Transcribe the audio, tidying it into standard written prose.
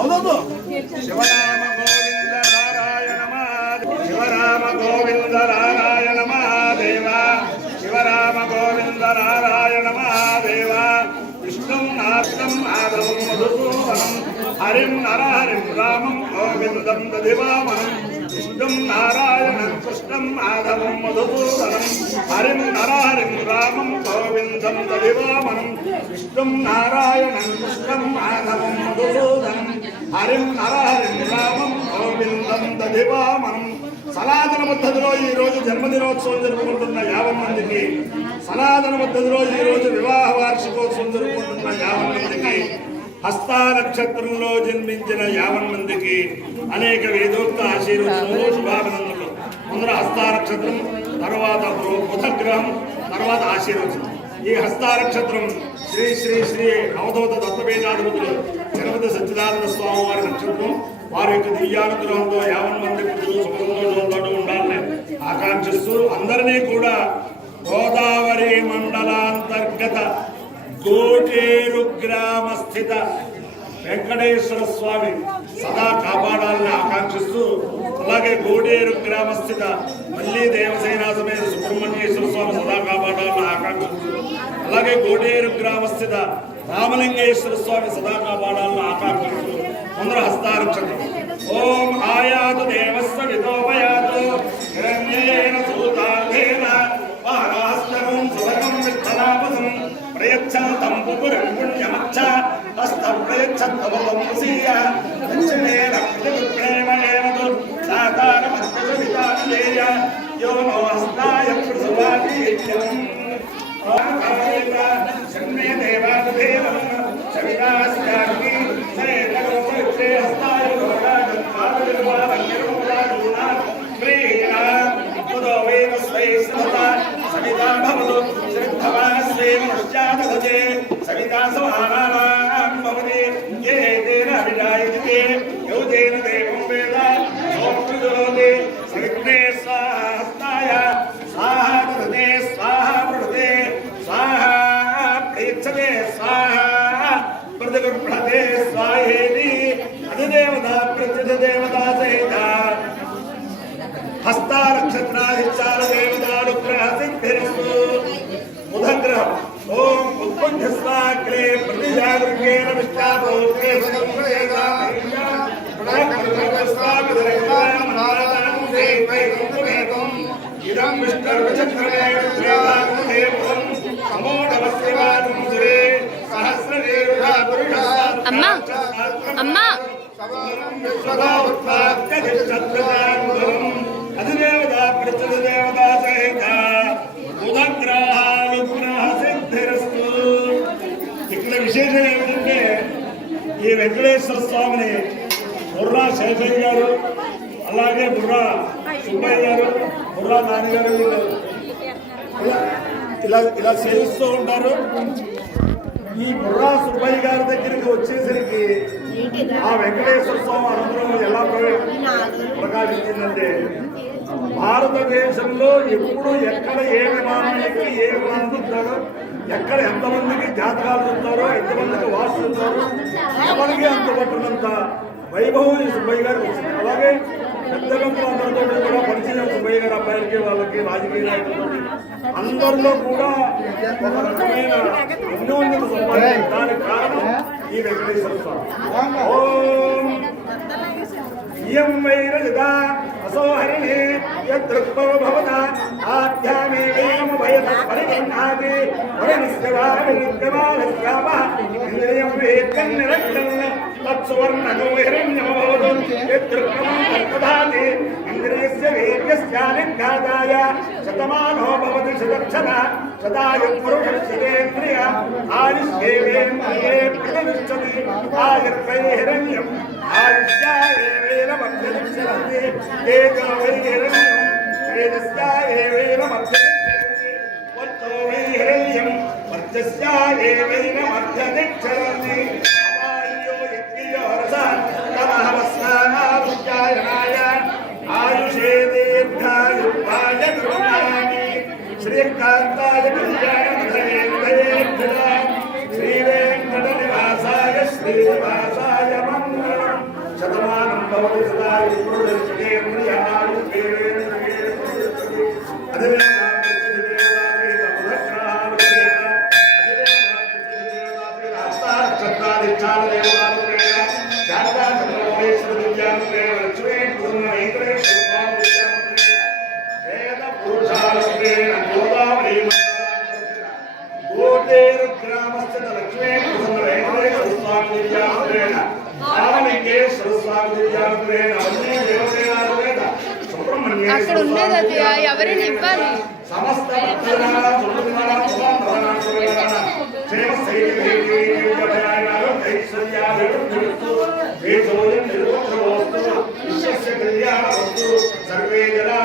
అవునవును శివరామ గోవింద నారాయణ శివరామ గోవింద నారాయణ మహాదేవ శివరామ గోవింద నారాయణ మహాదేవ విష్ణుం నాస్తం మాధవం మధుసూదనం హరిం నరహరిం రామం గోవిందం దదివామనం విష్ణుం నారాయణం కృష్ణం మాధవం మధుసూదనం హరిం నరహరిం రామం గోవిందం దదివామనం విష్ణుం నారాయణం కృష్ణం మాధవం మధుసూదనం హరిం నరహరిం రామం గోవిందం దదివామనం సనాతన పద్ధతిలో ఈ రోజు జన్మదినోత్సవం జరుపుకుంటున్న 50 మందికి, సనాతన పద్ధతిలో ఈ రోజు వివాహ వార్షికోత్సవం జరుపుకుంటున్న 50 మందికి, హస్త నక్షత్రంలో జన్మించిన 50 మందికి అనేక వేదోక్త ఆశీర్వచనలు శుభాభినందనలు. ముందర హస్త నక్షత్రం, తర్వాత బుధగ్రహం, తర్వాత ఆశీర్వచనం. ఈ హస్త నక్షత్రం శ్రీ శ్రీ శ్రీ అవధూత దత్తపీఠాధిపతులు తిరుపతి సచ్చిదానంద స్వామి వారి నక్షత్రం. వారి యొక్క దివ్యానుగ్రహంతో 50 మంది సుఖంతో ఉండాలని ఆకాంక్షిస్తూ అందరినీ కూడా గోదావరి మండలాంతర్గత కోటేరు గ్రామ స్థిత వెంకటేశ్వర స్వామి సదా కాపాడాలని ఆకాంక్షిస్తూ, అలాగే కోటేరు గ్రామ స్థిత మల్లి దేవసేన సమేత సుబ్రహ్మణ్యేశ్వర స్వామి సదా కాపాడాలని ఆకాంక్షిస్తూ, అలాగే కోటేరు గ్రామ స్థిత రామలింగేశ్వర స్వామి సదా కాపాడాలని ఆకాంక్షిస్తూ ముందర హస్తానక్షత్రం. ఓం ఆయాతు దేవస్వ విదోపయాతు హిరణ్యేన సూతార్థేన వారాస్తరం సుభగం విఠలాపదం ప్రయచ్ఛతం పుపురం పుణ్యమచ్చ హస్త ప్రయచ్ఛత్తవలం ముసీయ దక్షిణేన ప్రతిప్రేమయేనదు సాతాన మధ్యవితానేయ యో నో హస్తాయ ప్రసవాతి యజ్ఞం ఆకారేత శన్మే దేవాదేవం సవితాస్యాగ్ని సేనగోపరితే హస్తాయ లోకాజన్మాదర్వాదన్యరోగాడునా ప్రేణ ఉదోవేన స్వైస్మత సవితా భవతు శ్రద్ధవాస్వేన ముష్యాదధతే సవితా సమానానాం భవతి ఏ తేన విజాయతే యౌ తేన దేవం వేద సోమృజోతే సవిత్రే స్వాహస్తాయ స్వాహా దధతే స్వాహా ప్రదతే స్వాహా ప్రేక్షతే స్వాహా ప్రతిగృహతే స్వాహేతి అధిదేవత ప్రత్యధిదేవతా సహిత హస్త నక్షత్రాధిచార దేవతానుగ్రహ సిద్ధిరస్తు. బుధగ్రహం. ఓం ఉత్పన్నస్వాగ్రే ప్రతిజాగృహేణ విష్టాభోగ్రే ఇదం విష్ణుర్వచక్రమేవం సమోఢవస్యవాదం సురే సహస్రదేవతా పురుషా అమ్మా అమ్మా అధిదేవత ప్రత్యధిదేవతా సహిత బుధగ్రహానుగ్రహ సిద్ధిరస్తు. ఇక్కడ విశేషం ఏమిటంటే ఈ వెంకటేశ్వర స్వామిని బుర్రా శేషయ్య గారు, అలాగే బుర్రా సుబ్బయ్య గారు, బుర్రా నాన్నగారు ఇలా ఇలా సేవిస్తూ ఉంటారు. ఈ బుర్రా సుబ్బయ్య గారి దగ్గరికి వచ్చేసరికి ఆ వెంకటేశ్వర స్వామి అనుగ్రహం ఎలా ప్రకాశించిందంటే, భారతదేశంలో ఎప్పుడు ఎక్కడ ఏ విమానం ఎక్కి ఏ విమానం చూస్తారో, ఎక్కడ ఎంతమందికి జాతకాలు చూస్తారో, ఎంతమందికి వాసు చూస్తారో ఎవరికి అంతపట్టినంత వైభవం ఈ సుబ్బయ్య గారు వచ్చింది. అలాగే పెద్ద అందరితో కూడా పరిచయం సుబ్బయ్య గారు అబ్బాయిలకి, వాళ్ళకి, రాజకీయ నాయకులతో అందరిలో కూడా ఒక రకమైన అన్యోన్యత సంపాదించింది. దానికి కారణం ఈ వెంకటేశ్వర స్వామి. ఓం ఇయం వైరజిత అసోహరిణే యదృక్భవ భవత ఆధ్యామే వేమ భయత పరిగణాతి వరణస్యవామిత్యమాలస్యామ ఇంద్రియం వేకన్నిరక్షణ తత్సువర్ణగో హిరణ్యమభవతు యదృక్భవం తత్పదాతి ఇంద్రియస్య వేద్యస్యానిఘాతాయ శతమానో భవతి శతక్షణ సదాయ పురుషస్యేంద్రియ ఆయుష్యేంద్రియే ప్రతిష్టతి ఆయుర్వై హిరణ్యం ఆయుష్యాయేవేన మధ్యదిక్షరతి ఏకో వై హిరణ్యం వేదస్యాయేవేన మధ్యదిక్షరతి వర్తో వై హిరణ్యం వర్చస్యాయేవేన మధ్యదిక్షరతి అవాయ్యో యజ్ఞయో రస కమహవస్నానాభుజ్యాయనాయ ఆయుషే దీర్ఘాయుర్వాయ కరుణాని శ్రీకాంతాయ కళ్యాణమధయేంద్రయేంద్ర శ్రీవేంకట నివాసాయ శ్రీనివాసాయ మంగళం. అక్కడ ఉండేది అది ఎవరైనా ఇవ్వాలి. సమస్త సర్వే జనా